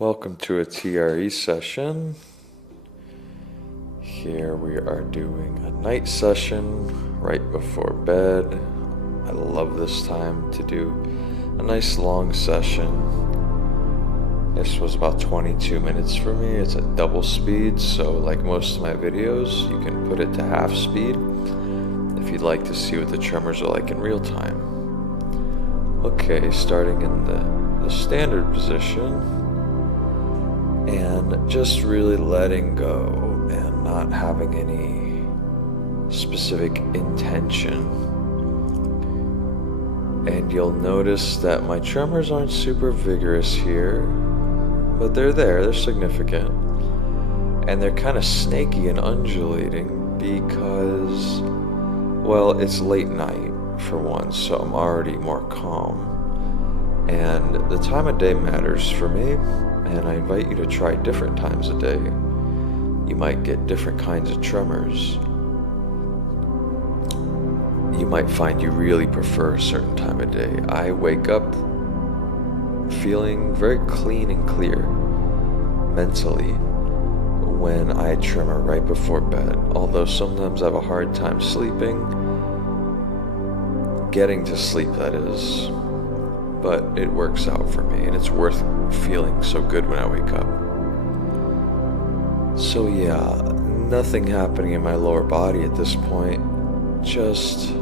Welcome to a TRE session. Here we are doing a night session right before bed. I love this time to do a nice long session. This was about 22 minutes for me. It's at double speed, so like most of my videos, you can put it to half speed if you'd like to see what the tremors are like in real time. Okay, starting in the standard position. And just really letting go and not having any specific intention. And you'll notice that my tremors aren't super vigorous here, but they're there, they're significant. And they're kind of snaky and undulating because, well, it's late night for one, so I'm already more calm. And the time of day matters for me. And I invite you to try different times a day. You might get different kinds of tremors. You might find you really prefer a certain time of day. I wake up feeling very clean and clear mentally when I tremor right before bed. Although sometimes I have a hard time sleeping. Getting to sleep, that is. But it works out for me, and it's worth feeling so good when I wake up. So yeah, nothing happening in my lower body at this point. Just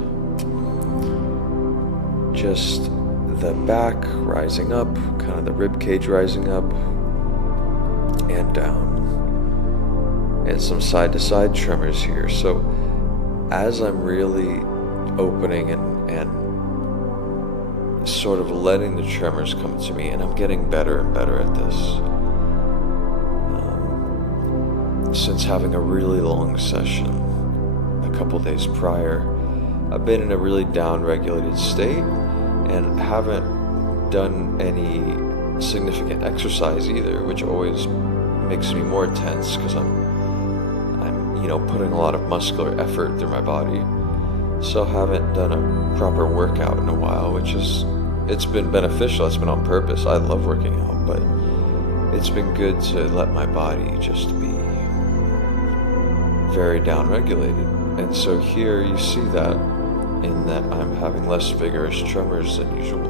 the back rising up, kind of the rib cage rising up and down, and some side to side tremors here. So as I'm really opening and sort of letting the tremors come to me, and I'm getting better and better at this. Since having a really long session a couple days prior, I've been in a really downregulated state and haven't done any significant exercise either, which always makes me more tense because I'm putting a lot of muscular effort through my body. So I haven't done a proper workout in a while, it's been beneficial. It's been on purpose. I love working out, but it's been good to let my body just be very downregulated. And so here you see that in that I'm having less vigorous tremors than usual.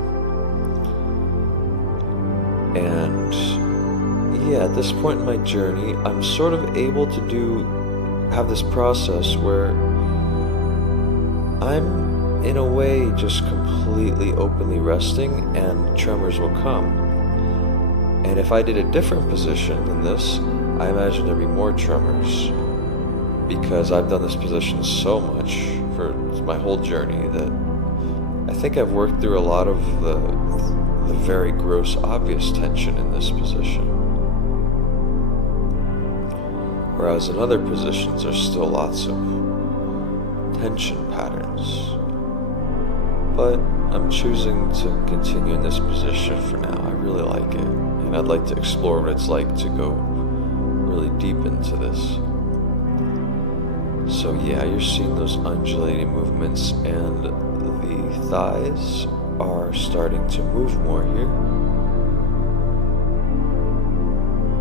And yeah, at this point in my journey, I'm sort of able to have this process where I'm in a way just completely openly resting, and tremors will come. And if I did a different position than this, I imagine there'd be more tremors, because I've done this position so much for my whole journey that I think I've worked through a lot of the very gross obvious tension in this position. Whereas in other positions there's still lots of tension patterns. But I'm choosing to continue in this position for now. I really like it, and I'd like to explore what it's like to go really deep into this. So yeah, you're seeing those undulating movements, and the thighs are starting to move more here.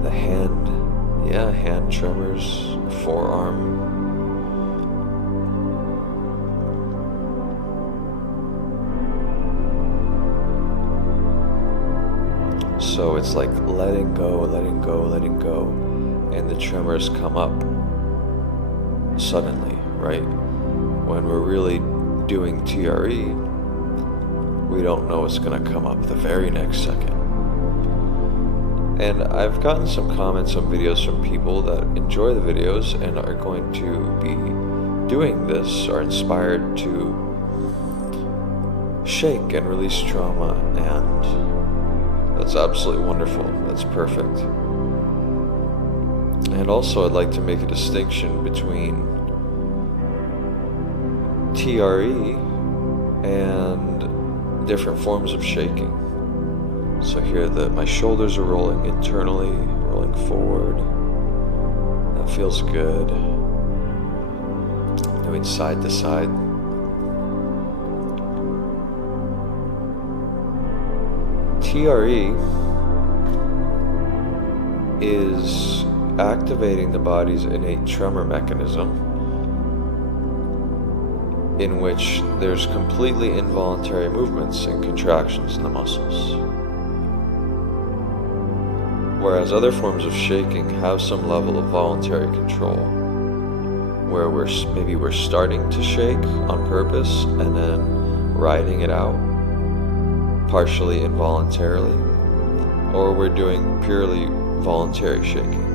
The hand tremors, forearm. So it's like letting go, and the tremors come up suddenly, right? When we're really doing TRE, we don't know what's going to come up the very next second. And I've gotten some comments on videos from people that enjoy the videos and are going to be doing this, are inspired to shake and release trauma, and that's absolutely wonderful. That's perfect. And also, I'd like to make a distinction between TRE and different forms of shaking. So here, my shoulders are rolling internally, rolling forward. That feels good. Doing side to side. TRE is activating the body's innate tremor mechanism, in which there's completely involuntary movements and contractions in the muscles. Whereas other forms of shaking have some level of voluntary control, where maybe we're starting to shake on purpose and then riding it out, partially involuntarily, or we're doing purely voluntary shaking.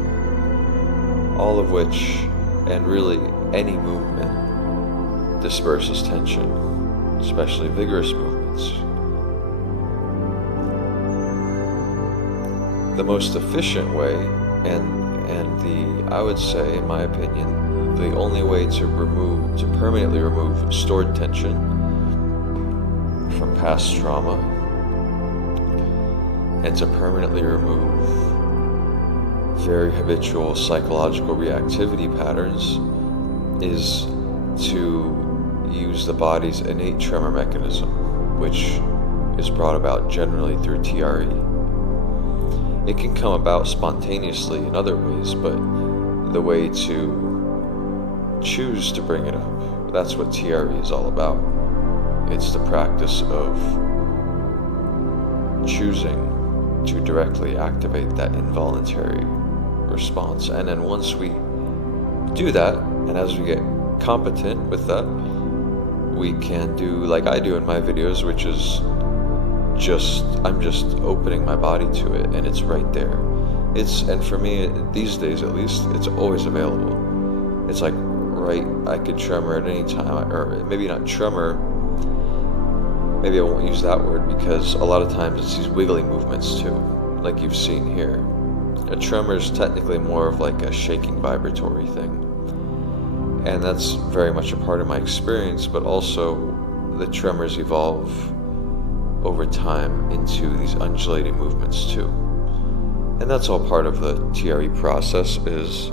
All of which, and really any movement, disperses tension, especially vigorous movements. The most efficient way, and I would say, in my opinion, the only way to permanently remove stored tension from past trauma, and to permanently remove very habitual psychological reactivity patterns, is to use the body's innate tremor mechanism, which is brought about generally through TRE. It can come about spontaneously in other ways, but the way to choose to bring it up, that's what TRE is all about. It's the practice of choosing to directly activate that involuntary response. And then once we do that, and as we get competent with that, we can do like I do in my videos, which is I'm just opening my body to it, and it's right there. And for me, these days at least, it's always available. It's like, right, I could tremor at any time, or maybe not tremor, maybe I won't use that word, because a lot of times it's these wiggly movements too, like you've seen here. A tremor is technically more of like a shaking vibratory thing, and that's very much a part of my experience, but also the tremors evolve over time into these undulating movements too. And that's all part of the TRE process, is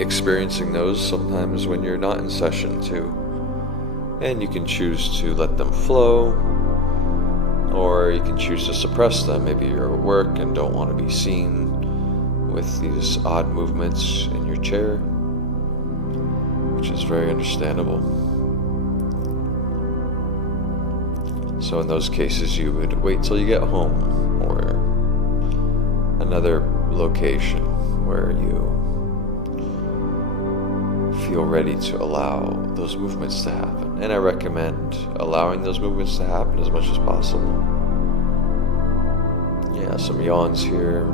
experiencing those sometimes when you're not in session too. And you can choose to let them flow, or you can choose to suppress them. Maybe you're at work and don't want to be seen with these odd movements in your chair, which is very understandable. So in those cases, you would wait till you get home, or another location where you feel ready to allow those movements to happen. And I recommend allowing those movements to happen as much as possible. Yeah, some yawns here.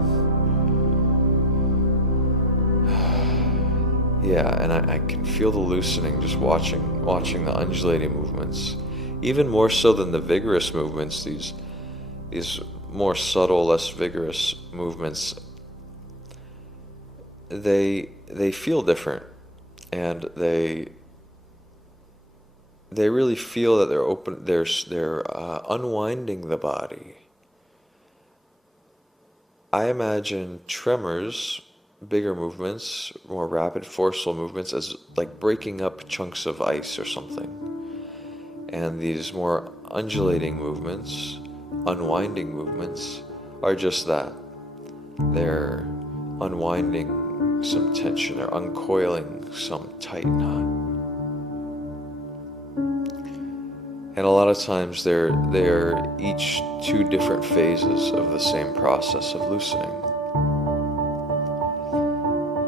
Yeah, and I can feel the loosening just watching the undulating movements. Even more so than the vigorous movements, these more subtle, less vigorous movements, they feel different, and they really feel that they're unwinding the body. I imagine tremors, bigger movements, more rapid, forceful movements, as like breaking up chunks of ice or something. And these more undulating movements, unwinding movements, are just that. They're unwinding some tension, or uncoiling some tight knot. And a lot of times they're each two different phases of the same process of loosening.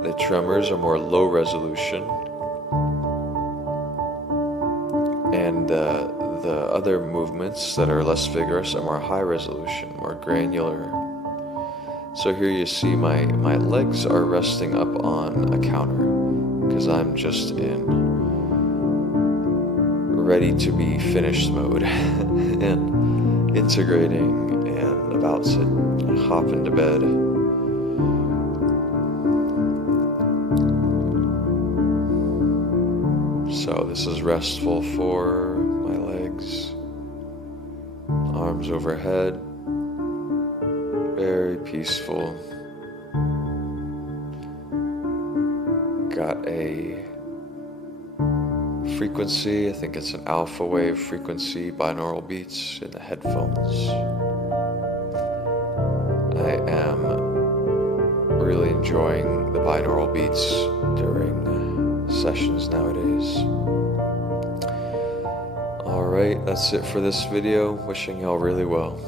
The tremors are more low resolution, and the other movements that are less vigorous are more high resolution, more granular. So here you see my legs are resting up on a counter, because I'm just in ready to be finished mode and integrating and about to hop into bed. So this is restful for my legs, arms overhead, very peaceful. Got a frequency, I think it's an alpha wave frequency, binaural beats in the headphones. I am enjoying the binaural beats during sessions nowadays. Alright, that's it for this video. Wishing y'all really well.